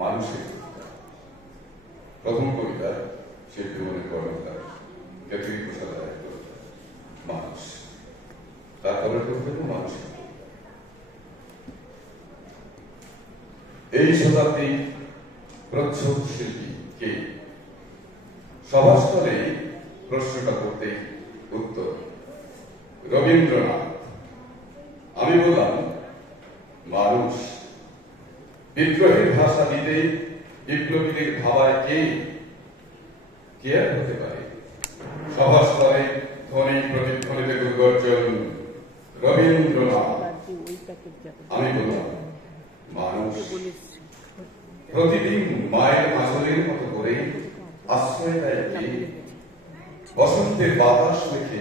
মানুষের কবিতা। প্রথম কবিতা শিল্পী মনে কর্মকার জ্যোতি প্রসাদ রায়ের কবিতা মানুষ। তারপরের কবিতা মানুষের কবিতা। এই শতাব্দী প্রচ্ছদ শিল্পী কে? সভাস্থলে প্রশ্নটা করতেই উত্তর রবীন্দ্রনাথ। আমি বললাম মানুষ। বিদ্রোহের ভাষা দিতে বিপ্লবীদের ভাবায় কে? কে আর হতে পারে? সভাস্থলে ধ্বনি প্রতিধ্বনিতে গর্জন রবীন্দ্রনাথ। আমি বললাম মানুষ। প্রতিদিন মায়ের আঁচলের মতো করে আশ্রয় দেয় কে? বসন্তের বাতাস মেখে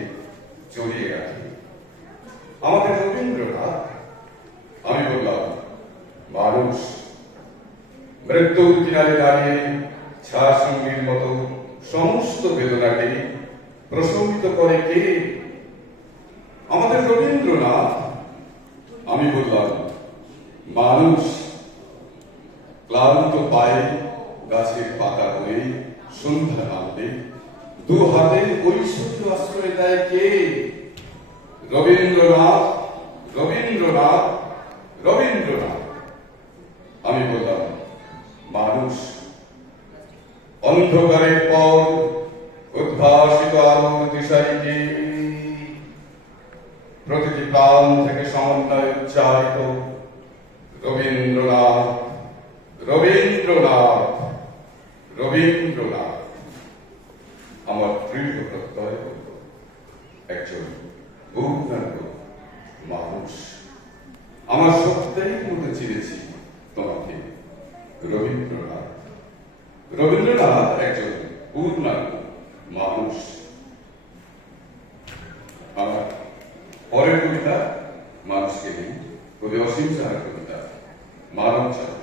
জড়িয়ে রাখে আমাদের রবীন্দ্রনাথ। আমি বললাম মানুষ। মৃত্যুর কিনারে দাঁড়িয়ে ছায়া সঙ্গীর মতো সমস্ত বেদনাকে প্রশমিত করে কে? আমাদের রবীন্দ্রনাথ। আমি বললাম মানুষ। ক্লান্ত পায়ে গাছের পাতা হয়ে সন্ধ্যা নামবে দু হাতে ঐশ্বর্য আশ্রয় দেয় কে? রবীন্দ্রনাথ, রবীন্দ্রনাথ, রবীন্দ্রনাথ। আমি বললাম মানুষ। অন্ধকারের পর উদ্ভাসিত আলোর দিশারি কে? প্রতিটি প্রাণ থেকে সমন্বয় উচ্চারিত রবীন্দ্রনাথ, রবীন্দ্রনাথ, রবীন্দ্রনাথ। আমার দৃঢ় প্রত্যয় একজন পূর্ণাঙ্গ মানুষ। আমার সত্যই মনে চিনেছি তোমাকে রবীন্দ্রনাথ। রবীন্দ্রনাথ একজন পূর্ণাঙ্গ মানুষ। আমার পরের কবিতা মানুষকে নিয়ে কবি অসীম সাহার কবিতা মানব চায়।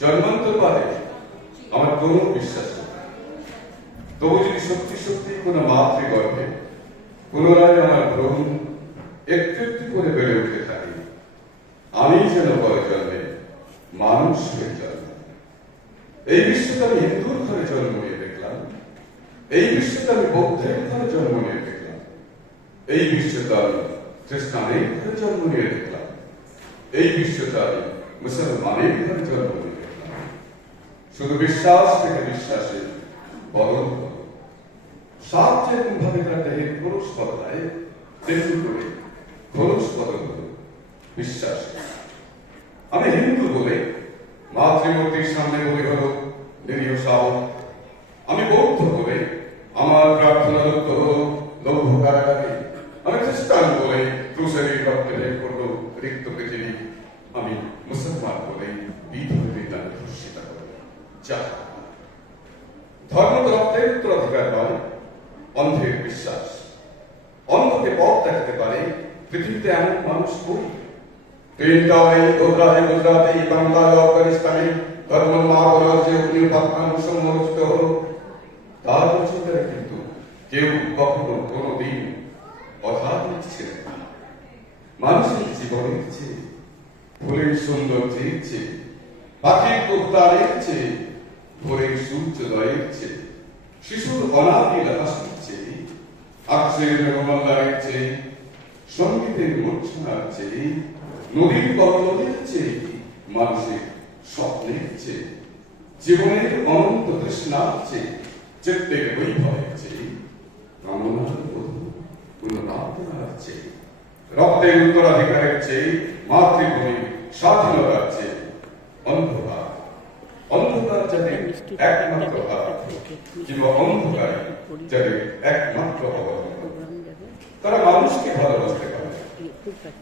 জন্মান্তর বাদে আমার কোনো বিশ্বাস নেই, তবু যদি সত্যি সত্যি কোনো মাতৃগর্ভে পুনরায় আমার ভ্রূণ একটু একটু করে বেড়ে উঠে থাকি, আমি যেন পরে জন্মে মানুষ হয়ে জন্ম। এই বিশ্বতে আমি হিন্দুর ঘরে জন্ম নিয়ে দেখলাম, এই বিশ্বতে আমি বৌদ্ধের ঘরে জন্ম নিয়ে দেখলাম, এই বিশ্বতে আমি খ্রিস্টানের ঘরে জন্ম নিয়ে দেখলাম, এই বিশ্বতে আমি মুসলমানের ঘরে জন্ম নিয়ে দেখলাম। শুধু বিশ্বাস থেকে বিশ্বাসে বদল সাত যেরকম ভাবে তার দেহের খোলস বদলায়, তেমনি করে খোলস বদল বিশ্বাস। আমি হিন্দু বলে মাতৃমূর্তির সামনে বলি হলো নিরীহ সাহস। আমি বৌদ্ধ বলে আমার প্রার্থনা লক্ষ্য হলো লৌহ কারাগারে। আমি খ্রিস্টান বলে ক্রুসের রক্তে ভেদ করলো রিক্ত পৃথিবী। আমি মুসলমান বলে বিধবে বিদ্যানে ধর্ষিতা করল যা। ধর্ম তো রক্তের উত্তরাধিকার নয়, অন্ধের বিশ্বাস। অন্ধকে পথ দেখাতে পারে পৃথিবীতে এমন মানুষ কই? তিনটায় গুজরাটে বাংলায় আফগানিস্তানে ধর্ম মা বরাজে অগ্নিপাত্রান সম্মোচিত হল। তার বছরে কিন্তু কেউ কখনো কোনোদিন কথা দিচ্ছিলেন না। মানুষের জীবনের চেয়ে, ফুলের সৌন্দর্যের চেয়ে, পাখির উদ্যানের চেয়ে, ভোরের সূর্যোদয়ের চেয়ে, শিশুর অনাবিল হাসির চেয়ে, আকাশের মেঘমাল্লার চেয়ে, সঙ্গীতের মূর্ছনার চেয়ে, নদীর কল্লোলের চেয়ে, মানুষের স্বপ্নের চেয়ে, জীবনের অনন্ত তৃষ্ণার চেয়ে, চিত্তের বৈভবের চেয়ে, কামনার পুনরাবৃত্তির চেয়ে, রক্তের উত্তরাধিকারের চেয়ে, মাতৃভূমির স্বাধীনতার চেয়ে, অন্ধকার অন্ধকার যাদের একমাত্র হাত কিংবা অন্ধকার যাদের একমাত্র অবদান, তারা মানুষকে ভালোবাসতে পারে,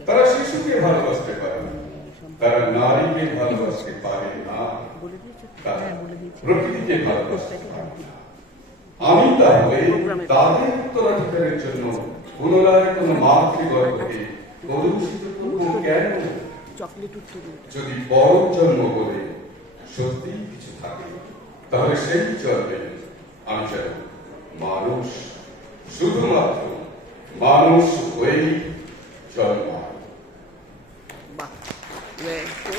তারা শিশুকে ভালোবাসতে পারে, তারা নারীকে ভালোবাসতে পারে না, তারা প্রকৃতিকে ভালোবাসতে পারে না। আমি তাহলে তাদের উত্তরাধিকারের জন্য পুনরায় কোন মাতৃগর্ভকে কলুষিত করব কেন? যদি পর জন্ম বলে সত্যি কিছু থাকে, তাহলে সেই জন্মে আমি যেন মানুষ, শুধুমাত্র মানুষ হয়েই জন্মায়। 왜?